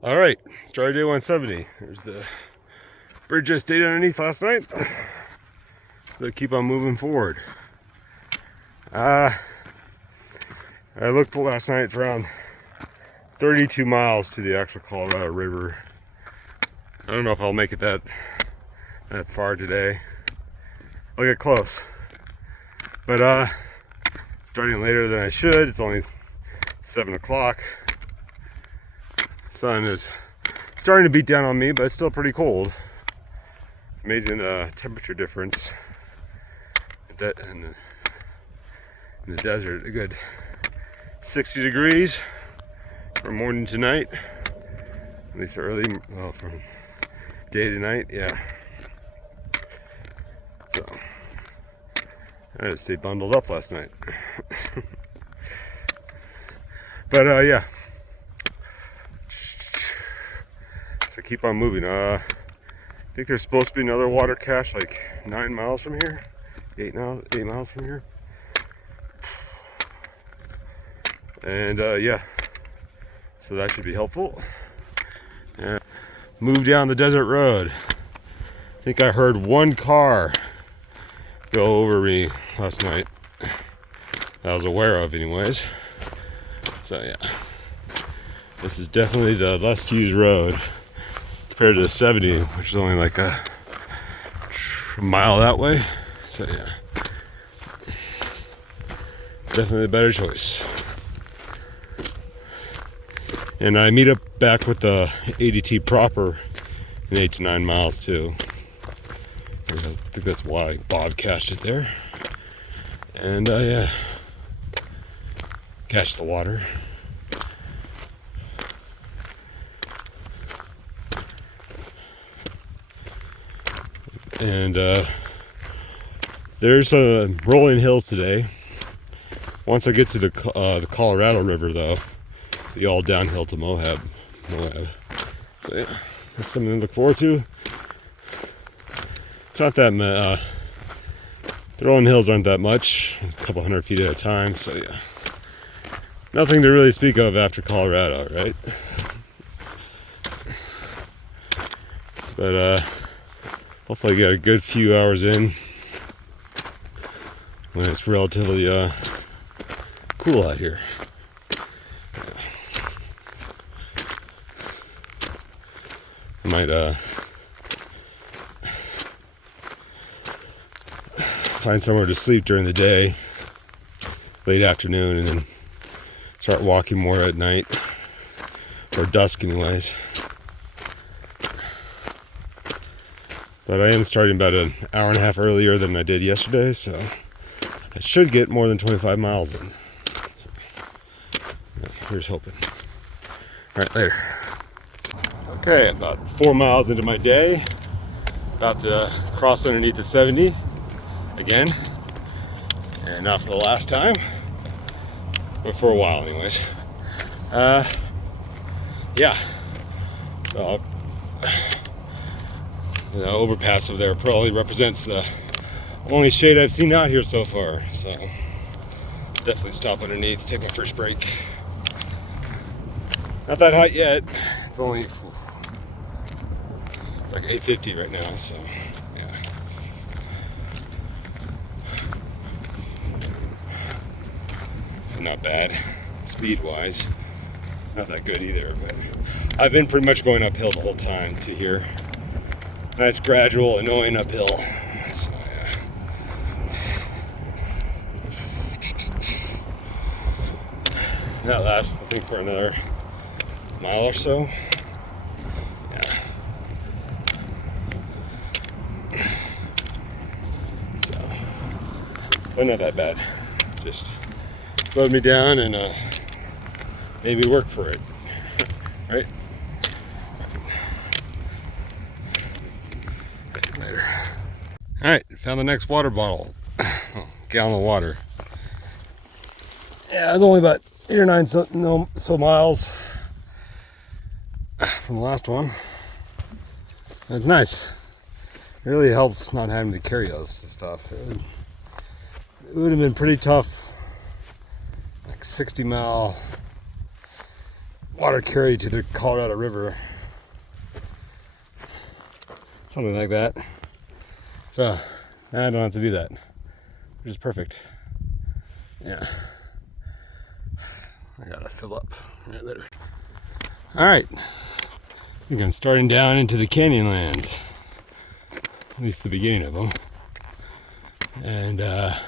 All right, started day 170. There's the bridge I stayed underneath last night. They keep on moving forward. I looked last night, it's around 32 miles to the actual Colorado River. I don't know if I'll make it that far today. I'll get close. But starting later than I should. It's only 7 o'clock. Sun is starting to beat down on me, but it's still pretty cold. It's amazing the temperature difference in the desert. A good 60 degrees from morning to night, at least early, well, from day to night, yeah. So I had to stay bundled up last night. But yeah, so keep on moving. I think there's supposed to be another water cache like 9 miles from here, 8 miles from here. And yeah, so that should be helpful. And move down the desert road. I think I heard one car go over me last night, that I was aware of anyways. So yeah, this is definitely the less used road compared to the 70, which is only like a mile that way. So yeah, definitely a better choice. And I meet up back with the ADT proper in 8 to 9 miles too. I think that's why Bob cached it there. And yeah, catch the water. And there's rolling hills today. Once I get to the Colorado River, though, the all downhill to Moab. So yeah, that's something to look forward to. It's not that the rolling hills aren't that much, a couple hundred feet at a time. So yeah, nothing to really speak of after Colorado, right? But hopefully get a good few hours in when it's relatively cool out here. I might find somewhere to sleep during the day, late afternoon, and then start walking more at night, or dusk anyways. But I am starting about an hour and a half earlier than I did yesterday, so I should get more than 25 miles in. So, yeah, here's hoping. All right, later. Okay, about 4 miles into my day, about to cross underneath the 70 again, and not for the last time, but for a while anyways. Yeah, so the overpass over there probably represents the only shade I've seen out here so far, so definitely stop underneath, take my first break. Not that hot yet, it's only, it's like 8:50 right now, so yeah. So not bad, speed-wise. Not that good either, but I've been pretty much going uphill the whole time to here. Nice gradual, annoying uphill. So yeah. That lasts, I think, for another mile or so. Yeah. So, but not that bad. Just slowed me down and made me work for it. Right? Later. All right, found the next water bottle. Gallon of water. Yeah, it was only about 8 or 9 so miles from the last one. It's nice. It really helps not having to carry all this stuff. It would have been pretty tough, like 60 mile water carried to the Colorado River. Something like that. So I don't have to do that, which is perfect. Yeah. I gotta fill up right later. All right. Again, starting down into the Canyonlands, at least the beginning of them. And I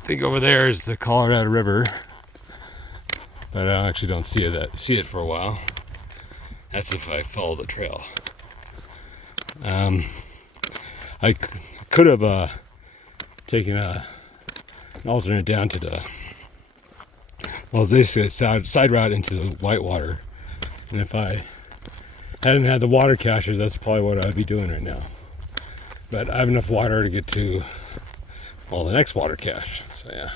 think over there is the Colorado River, but I actually don't see it for a while. That's if I follow the trail. I could have taken an alternate down to the, well, they say side route into the Whitewater, and if I hadn't had the water caches, that's probably what I'd be doing right now. But I have enough water to get to, well, the next water cache. So yeah,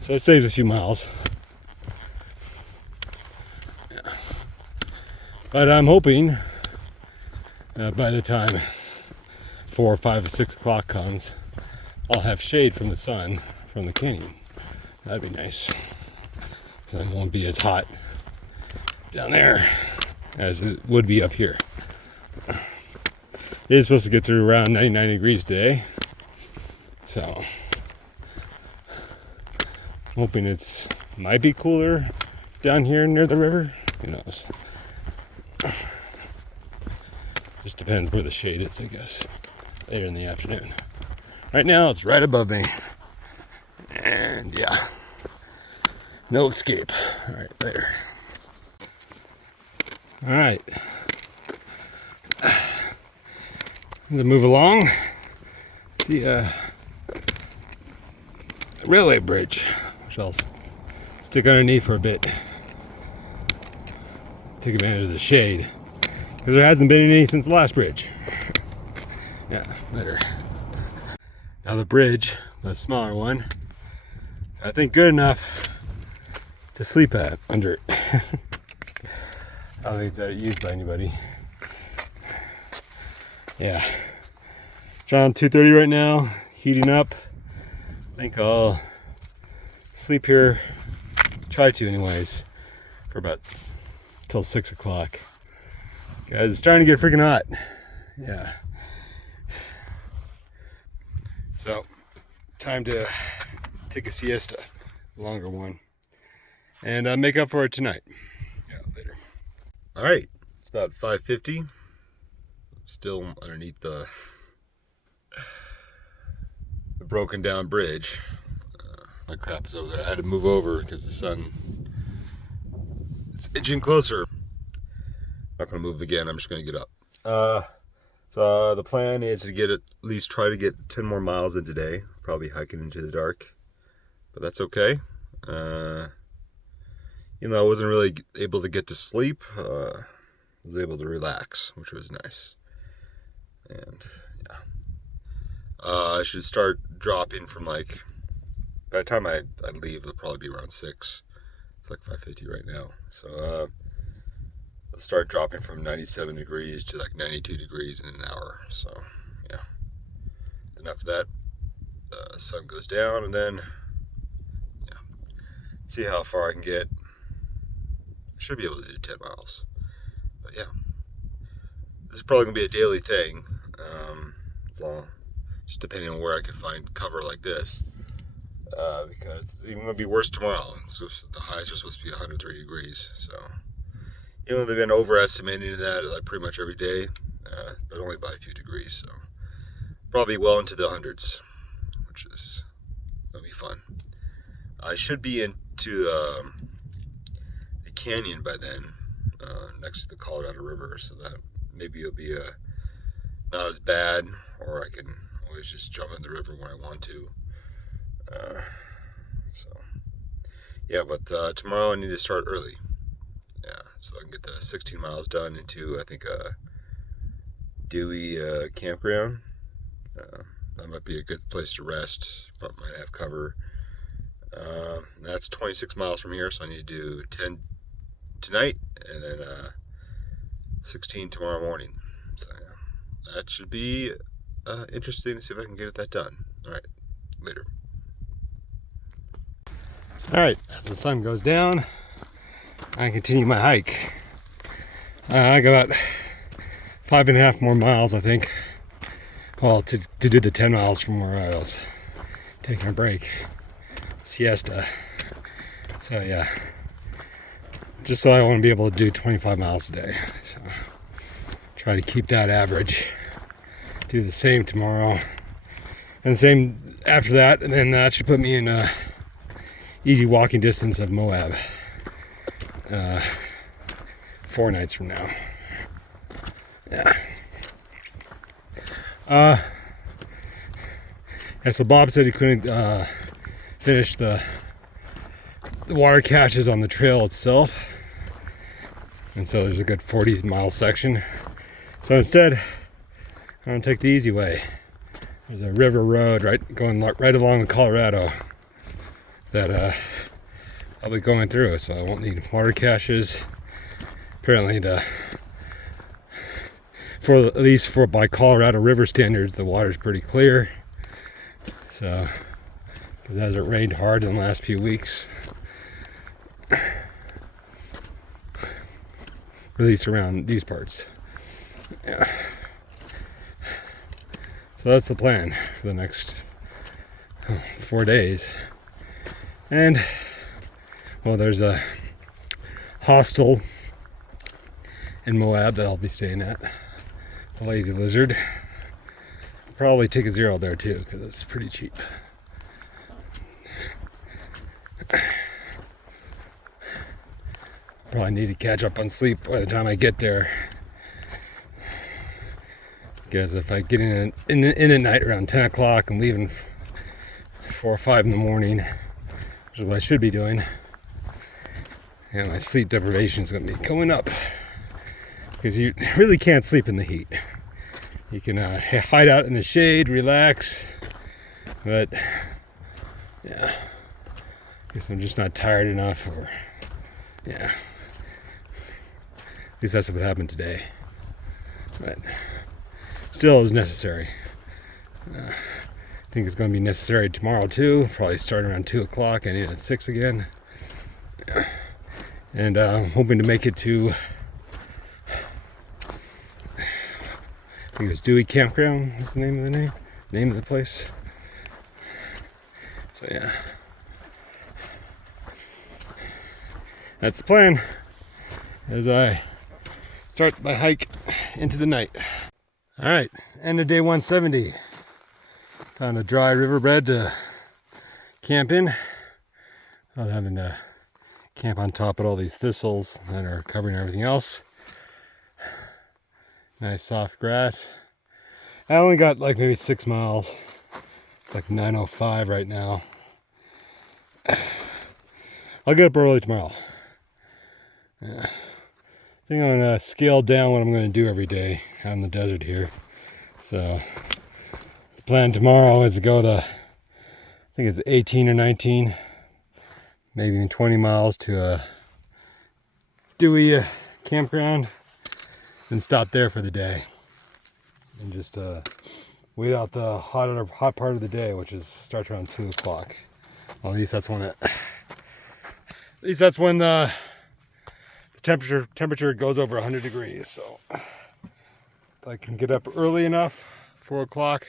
so it saves a few miles. Yeah, but I'm hoping that by the time 4, 5, 6 o'clock comes, I'll have shade from the sun from the canyon. That'd be nice. So it won't be as hot down there as it would be up here. It is supposed to get to around 99 degrees today, so I'm hoping it's might be cooler down here near the river. Who knows? Just depends where the shade is, I guess, later in the afternoon. Right now it's right above me, and yeah, no escape. All right, later. All right, I'm gonna move along. See a railway bridge, which I'll stick underneath for a bit. Take advantage of the shade, because there hasn't been any since the last bridge. Yeah, later. Now the bridge, the smaller one, I think good enough to sleep at under it. I don't think it's that used by anybody. Yeah. It's around 2:30 right now, heating up. I think I'll sleep here, try to anyways, for about till 6 o'clock. Guys, it's starting to get freaking hot. Yeah. So, time to take a siesta, a longer one, and make up for it tonight. Yeah, later. All right, it's about 5:50. Still underneath the broken down bridge. My crap is over there. I had to move over because the sun, it's inching closer. Not gonna move again. I'm just gonna get up. So the plan is to get at least try to get 10 more miles in today. Probably hiking into the dark, but that's okay. I wasn't really able to get to sleep. I was able to relax, which was nice. And yeah, I should start dropping from like, by the time I leave, it'll probably be around 6. It's like 5:50 right now. So I'll start dropping from 97 degrees to like 92 degrees in an hour. So yeah, then after that, the sun goes down, and then yeah, see how far I can get. I should be able to do 10 miles. But yeah, this is probably gonna be a daily thing. As long, just depending on where I can find cover like this. Because it's even gonna be worse tomorrow. So the highs are supposed to be 103 degrees. So they've been overestimating that like pretty much every day, but only by a few degrees. So probably well into the hundreds, which is gonna be fun. I should be into the canyon by then, next to the Colorado River, so that maybe it'll be not as bad, or I can always just jump in the river when I want to. So yeah, but tomorrow I need to start early. Yeah, so I can get the 16 miles done into, I think, a Dewey campground. That might be a good place to rest, but might have cover. That's 26 miles from here, so I need to do 10 tonight, and then 16 tomorrow morning. So yeah, that should be interesting to see if I can get that done. All right, later. All right, as the sun goes down, I continue my hike. I got about 5.5 more miles, I think. Well, to do the 10 miles from where I was taking a break, siesta. So yeah, just so I want to be able to do 25 miles a day. So try to keep that average. Do the same tomorrow, and the same after that, and then that should put me in easy walking distance of Moab 4 nights from now. Yeah. Yeah, so Bob said he couldn't finish the water caches on the trail itself, and so there's a good 40-mile section. So instead, I'm gonna take the easy way. There's a river road going right along the Colorado that I'll be going through, so I won't need water caches. Apparently, at least by Colorado River standards, the water's pretty clear. So, because it hasn't rained hard in the last few weeks, at least around these parts. Yeah. So that's the plan for the next 4 days. And well, there's a hostel in Moab that I'll be staying at, the Lazy Lizard. Probably take a zero there too, because it's pretty cheap. Probably need to catch up on sleep by the time I get there, because if I get in at night around 10 o'clock and leaving 4 or 5 in the morning, which is what I should be doing, and my sleep deprivation is going to be going up, because you really can't sleep in the heat. You can hide out in the shade, relax, but yeah, I guess I'm just not tired enough, or yeah, at least that's what happened today. But still, it was necessary. I think it's going to be necessary tomorrow too. Probably start around 2 o'clock and end at 6 again. Yeah. And I'm hoping to make it to, I think it was Dewey Campground. What's the name of the place? So yeah, that's the plan as I start my hike into the night. All right, end of day 170. Found a dry riverbed to camp in without having to camp on top of all these thistles that are covering everything else. Nice soft grass. I only got like maybe 6 miles. It's like 9:05 right now. I'll get up early tomorrow. I think I'm gonna scale down what I'm gonna do every day out in the desert here. So the plan tomorrow is to go to, I think it's 18 or 19, maybe even 20 miles to a Dewey campground, and stop there for the day, and just wait out the hot part of the day, which starts around 2 o'clock. Well, at least that's when the temperature goes over 100 degrees. So if I can get up early enough, 4 o'clock,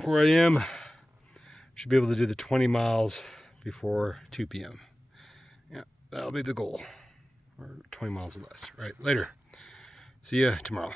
4 a.m., should be able to do the 20 miles before 2 p.m. Yeah, that'll be the goal. Or 20 miles or less. Right, later. See ya tomorrow.